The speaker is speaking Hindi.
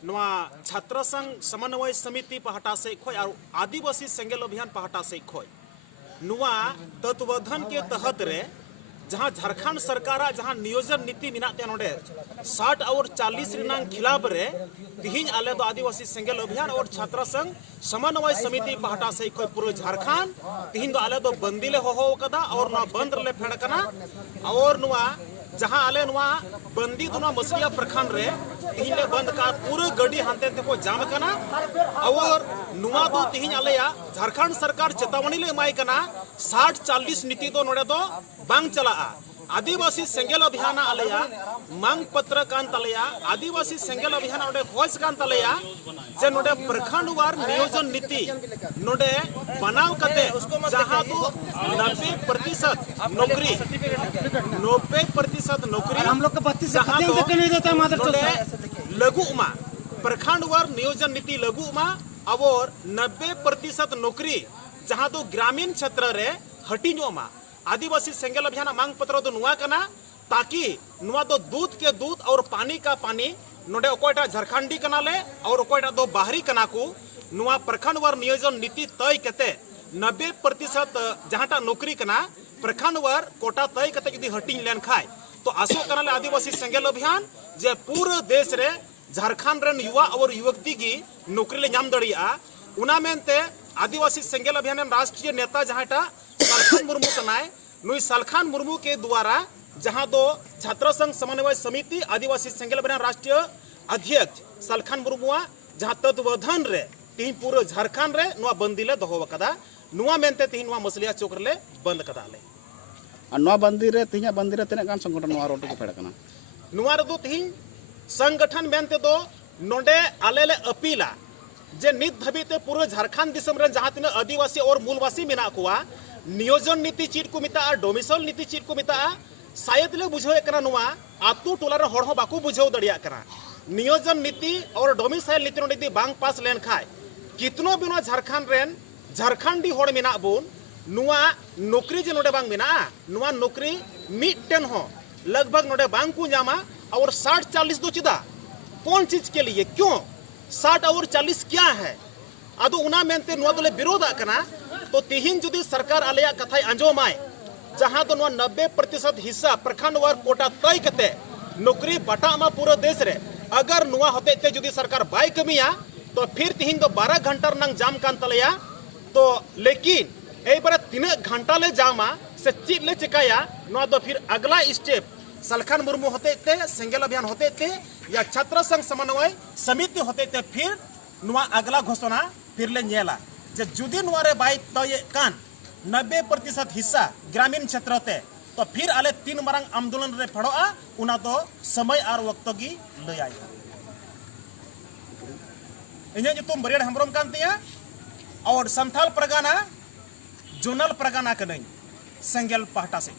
छात्र संघ समन्वय समिति पहाटा से खोय और आदिवासी सेंगेल अभियान पहाटा से खोय तत्वबोधन के तहत रे जहाँ झारखंड सरकार जहाँ नियोजन नीति मिनाते नोडे 60 और 40 रिनांग खिलाफ रे तिहिन आले दो आदिवासी सेंगेल अभियान और छात्र संघ समन्वय समिति पहाटा से खोय पूरे झारखंड तिहिन दो आले दो बंदी ले हो कदा और ना बंद ले फेड़ कना और जहाँ आले बंदी दुना मसलिया प्रखंड रे तिहिन ले बंद का पूरे गड्डी हानते को जाम कना और दो तिहिन आले झारखंड सरकार चेतावनी ले माई कना 60-40 नीति दो नोडे दो बांग चला आदिवासी सेंगेल अभियान आलेया मांग पत्र कान तलेया आदिवासी सेंगेल अभियान नोडे खोज कान तलेया जे नोडे प्रखंड वार नियोजन नीति नोडे बनाव कते जहां तो 90% नौकरी 90% नौकरी हम लोग का 32 नहीं देता मादर लघु उमा प्रखंड वार नियोजन नीति लघु उमा और 90% नौकरी जहां तो ग्रामीण क्षेत्र रे हटिंगोमा आदिवासी सेंगेल अभियान मांग पत्र दो नुआ कना ताकि नुआ दो दूध के दूध और पानी का पानी नोडे ओकोटा झारखंडी कनाले और ओकोटा दो बाहरी कना को नुआ प्रखंड वार नियोजन नीति तय कते 90% जहांटा नौकरी कना प्रखंड वार कोटा तय कते यदि हटिंग लेन खाय तो आसो कनाले आदिवासी सेंगेल अभियान जे पूरे देश रे झारखंड रन युवा और युवती की नौकरी ले नाम दड़िया उना मेनते आदिवासी सेंगेल अभियान राष्ट्रीय नेता जहांटा सालखान मुर्मू कनाय नुई सालखान मुर्मू के द्वारा जहां दो छात्र संघ समन्वय समिति आदिवासी सेंगेल अभियान राष्ट्रीय अध्यक्ष सालखान मुर्मुआ जहां तत्वबोधन रे तीन पूरे झारखंड रे नुआ बंदी ले दोहो कदा नुआ मेनते तीन नुआ मसलिया चौक रे बंद कदा ले नुआ बंदी रे तिना गान संगठन नुआ रोड को फेड़ कना नुआ रे दो तीन संगठन मेनते दो नोडे आले ले अपीला जे नित धबीते पूरे झारखंड दिसम रे जहां तीना आदिवासी और मूलवासी मेना कुआ नियोजन नीति चीट को मिता डोमिसाइल नीति चीट को मिता शायद ले बुझे कना नुआ आतु टोला रे हड़ हो बाकू बुझाव दड़िया कना नियोजन नीति और डोमिसाइल नीति नोडे बांग पास लेन खाय कितनो बिनो झारखंड रेन झारखंडी हड़ मेना बोन नुआ नौकरी जे नोडे बांग मेना नुआ नौकरी मिटन हो लगभग नोडे बांग को जामा और 60-40 दो चिदा कौन चीज के लिए क्यों 60 और 40 क्या है आदो उना मेनते नुआ दोले विरोध कना तो तिहिन जुदी सरकार आलेया कथाय अंजोमाय जहां तो 90% हिस्सा प्रखंड वार कोटा तय कते नौकरी बटामा पूरा देश रे अगर नुआ होते ते जुदी सरकार बाय कमिया तो फिर तिहिन दो 12 घंटा नंग जाम कान तलेया तो लेकिन ए बार 3 घंटा ले जामा से चीज ले चिकाया नुआ दो फिर अगला स्टेप सालखान मुर्मू होते ते सेंगेल अभियान होते ते या छात्र संघ समन्वय समिति होते ते फिर नुआ अगला घोषणा फिर ले नेला जे जुदी नुआरे बाय तय कान 90% हिस्सा ग्रामीण क्षेत्र ते तो फिर आले 3 मारंग आंदोलन रे फड़ोआ उना तो समय और वक्त की लय इन्हें तुम बरियाड हेम्ब्रम कांतिया और संथाल परगाना जोनल परगाना कनई सेंगेल पहाटा से।